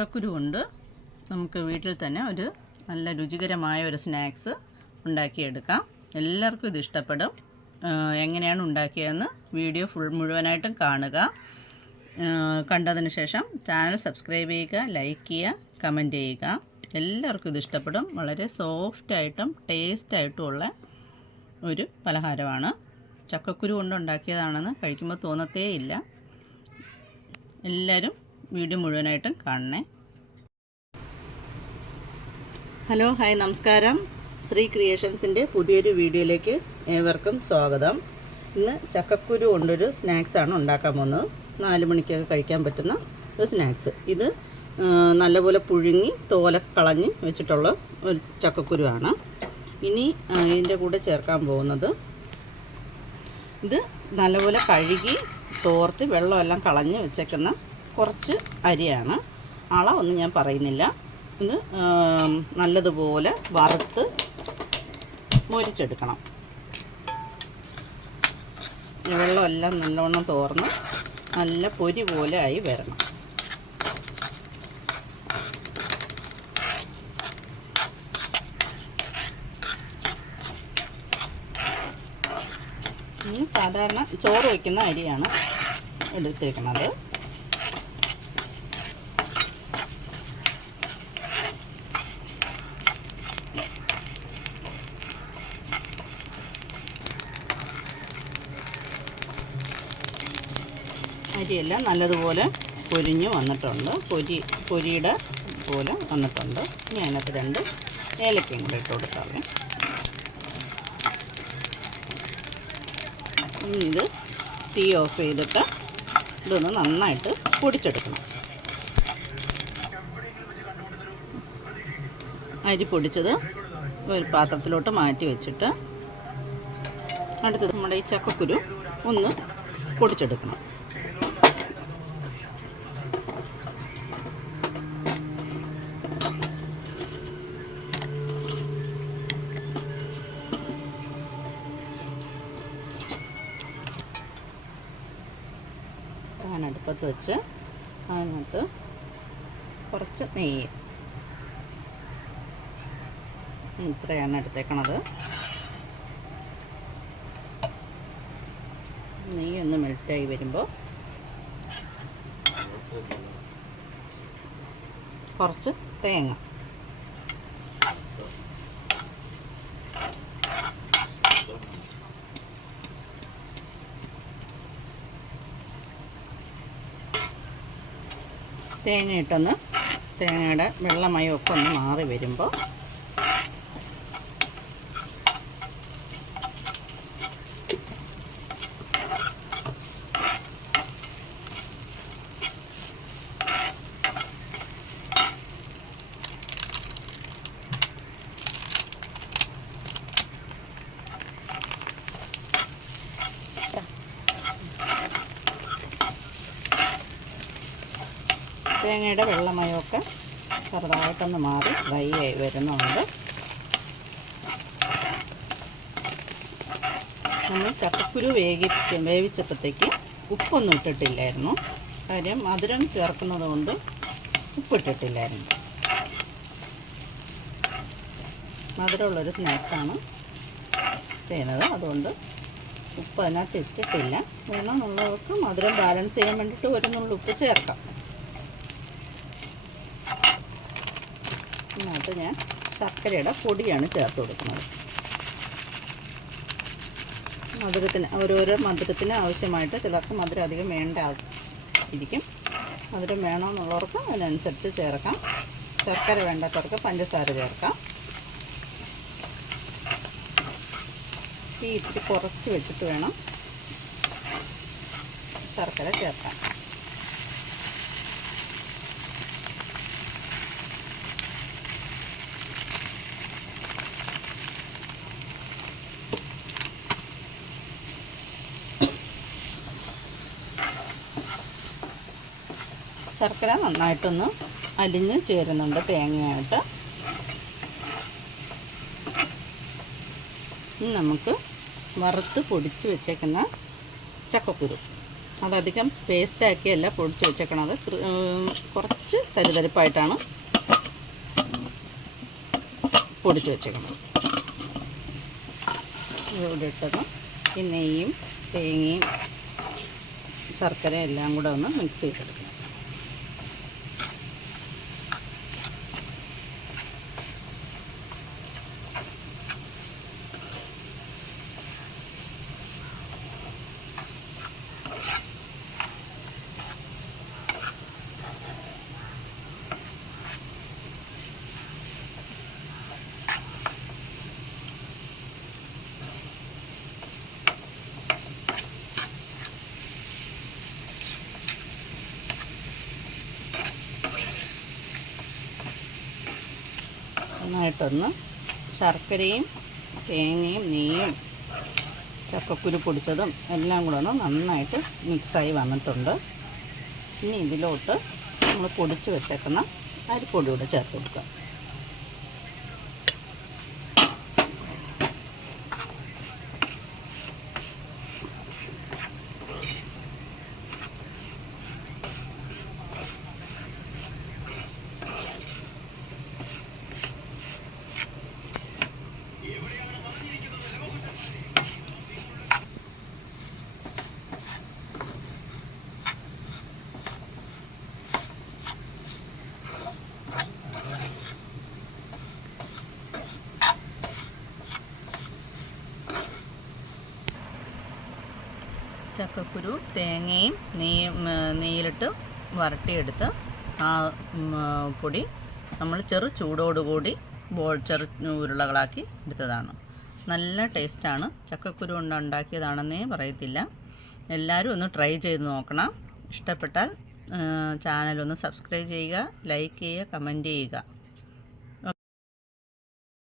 ചക്കക്കുരു കൊണ്ട് നമുക്ക് വീട്ടിൽ തന്നെ ഒരു നല്ല രുചികരമായ ഒരു സ്നാക്സ് ഉണ്ടാക്കിയെടുക്കാം. എല്ലാവർക്കും ഇത് ഇഷ്ടപ്പെടും. എങ്ങനെയാണ് ഉണ്ടാക്കിയതെന്ന് വീഡിയോ ഫുൾ മുഴുവനായിട്ടും കാണുക. കണ്ടതിന് ശേഷം ചാനൽ സബ്സ്ക്രൈബ് ചെയ്യുക ലൈക്ക് ചെയ്യുക കമന്റ് ചെയ്യുക. എല്ലാവർക്കും ഇത് ഇഷ്ടപ്പെടും. വളരെ സോഫ്റ്റായിട്ടും ടേസ്റ്റായിട്ടുമുള്ള ഒരു പലഹാരമാണ്. ചക്കക്കുരു കൊണ്ട് ഉണ്ടാക്കിയതാണെന്ന് കഴിക്കുമ്പോൾ തോന്നത്തേയില്ല എല്ലാവരും വീഡിയോ മുഴുവനായിട്ടും കാണണേ. ഹലോ ഹായ് നമസ്കാരം. ശ്രീ ക്രിയേഷൻസിന്റെ പുതിയൊരു വീഡിയോയിലേക്ക് ഏവർക്കും സ്വാഗതം. ഇന്ന് ചക്കക്കുരു കൊണ്ടൊരു സ്നാക്സാണ് ഉണ്ടാക്കാൻ പോകുന്നത്. നാല് മണിക്കൊക്കെ കഴിക്കാൻ പറ്റുന്ന ഒരു സ്നാക്സ്. ഇത് നല്ലപോലെ പുഴുങ്ങി തോല കളഞ്ഞ് വെച്ചിട്ടുള്ള ഒരു ചക്കക്കുരുവാണ്. ഇനി ഇതിന്റെ കൂടെ ചേർക്കാൻ പോകുന്നത് ഇത് നല്ലപോലെ കഴുകി തോർത്ത് വെള്ളമെല്ലാം കളഞ്ഞ് വെച്ചേക്കുന്ന കുറച്ച് അരിയാണ്. അളവൊന്നും ഞാൻ പറയുന്നില്ല. ഇത് നല്ലതുപോലെ വറുത്ത് മൊരിച്ചെടുക്കണം. വെള്ളമെല്ലാം നല്ലവണ്ണം തോർന്ന് നല്ല പൊരി പോലെ ആയി വരണം. സാധാരണ ചോറ് വയ്ക്കുന്ന അരിയാണ് എടുത്തേക്കുന്നത്. അരിയെല്ലാം നല്ലതുപോലെ പൊരിഞ്ഞ് വന്നിട്ടുണ്ട്. പൊരി പൊരിയുടെ പോലെ വന്നിട്ടുണ്ട്. ഇനി അതിനകത്ത് രണ്ട് ഏലക്കയും കൂടെ ഇട്ട് കൊടുക്കാവേ ഇനി ഇത് തീ ഓഫ് ചെയ്തിട്ട് ഇതൊന്ന് നന്നായിട്ട് പൊടിച്ചെടുക്കണം. അരി പൊടിച്ചത് ഒരു പാത്രത്തിലോട്ട് മാറ്റി വെച്ചിട്ട് അടുത്തത് നമ്മുടെ ഈ ചക്കക്കുരു ഒന്ന് പൊടിച്ചെടുക്കണം. അടുപ്പത്ത് വെച്ച് അതിനകത്ത് കുറച്ച് നെയ്യ്. ഇത്രയാണ് എടുത്തേക്കണത്. നെയ്യ് ഒന്ന് മെൽറ്റായി വരുമ്പോൾ കുറച്ച് തേങ്ങ. തേങ്ങ ഇട്ടൊന്ന് തേങ്ങയുടെ വെള്ളമയമൊക്കെ ഒന്ന് മാറി വരുമ്പോൾ തേങ്ങയുടെ വെള്ളമയമൊക്കെ ചെറുതായിട്ടൊന്ന് മാറി ഡ്രൈ ആയി വരുന്നുണ്ട്. നമ്മൾ ചക്കക്കുരു വേഗി വേവിച്ചപ്പോഴത്തേക്ക് ഉപ്പൊന്നും ഇട്ടിട്ടില്ലായിരുന്നു. കാര്യം മധുരം ചേർക്കുന്നത് കൊണ്ട് ഉപ്പിട്ടിട്ടില്ലായിരുന്നു. മധുരമുള്ളൊരു സ്നാക്സാണ് ചെയ്യുന്നത്. അതുകൊണ്ട് ഉപ്പ് അതിനകത്ത് ഇട്ടിട്ടില്ല. വേണമെന്നുള്ളവർക്ക് മധുരം ബാലൻസ് ചെയ്യാൻ വേണ്ടിയിട്ട് ഒരു ഉപ്പ് ചേർക്കാം. ഇതിനകത്ത് ഞാൻ ശർക്കരയുടെ പൊടിയാണ് ചേർത്ത് കൊടുക്കുന്നത്. മധുരത്തിന് ഓരോരോ മധുരത്തിന് ആവശ്യമായിട്ട് ചിലർക്ക് മധുരം അധികം വേണ്ട ഇരിക്കും മധുരം വേണമെന്നുള്ളവർക്ക് അതിനനുസരിച്ച് ചേർക്കാം. ശർക്കര വേണ്ടാത്തവർക്ക് പഞ്ചസാര ചേർക്കാം. തീ ഇത്തിരി കുറച്ച് വെച്ചിട്ട് വേണം ശർക്കര ചേർക്കാൻ. ശർക്കര നന്നായിട്ടൊന്ന് അലിഞ്ഞ് ചേരുന്നുണ്ട് തേങ്ങയായിട്ട്. നമുക്ക് വറുത്ത് പൊടിച്ച് വെച്ചേക്കുന്ന ചക്കക്കുരു. അതധികം പേസ്റ്റാക്കിയല്ല പൊടിച്ച് വെച്ചേക്കണത്. കുറച്ച് തരിതരിപ്പായിട്ടാണ് പൊടിച്ച് വെച്ചേക്കുന്നത് ഇവിടെ ഇട്ടത് ഈ നെയ്യും തേങ്ങയും ശർക്കര എല്ലാം കൂടെ ഒന്ന് മിക്സ് ചെയ്തെടുക്കണം. നന്നായിട്ടൊന്ന് ശർക്കരയും തേങ്ങയും നെയ്യും ചക്കക്കുരു പൊടിച്ചതും എല്ലാം കൂടെ ഒന്ന് നന്നായിട്ട് മിക്സായി വന്നിട്ടുണ്ട്. ഇനി ഇതിലോട്ട് നമ്മൾ പൊടിച്ച് വെച്ചേക്കുന്ന അരിപ്പൊടി കൂടെ ചേർത്ത് കൊടുക്കുക ചക്കക്കുരു തേങ്ങയും നെയ് നെയ്യിലിട്ട് വരട്ടിയെടുത്ത് ആ, പൊടി നമ്മൾ ചെറു ചൂടോടുകൂടി ബോൾ ചെറു ഉരുളകളാക്കി എടുത്തതാണ്. നല്ല ടേസ്റ്റാണ്. ചക്കക്കുരു കൊണ്ട് ഉണ്ടാക്കിയതാണെന്നേ പറയത്തില്ല. എല്ലാവരും ഒന്ന് ട്രൈ ചെയ്ത് നോക്കണം. ഇഷ്ടപ്പെട്ടാൽ ചാനലൊന്ന് സബ്സ്ക്രൈബ് ചെയ്യുക ലൈക്ക് ചെയ്യുക കമന്റ് ചെയ്യുക.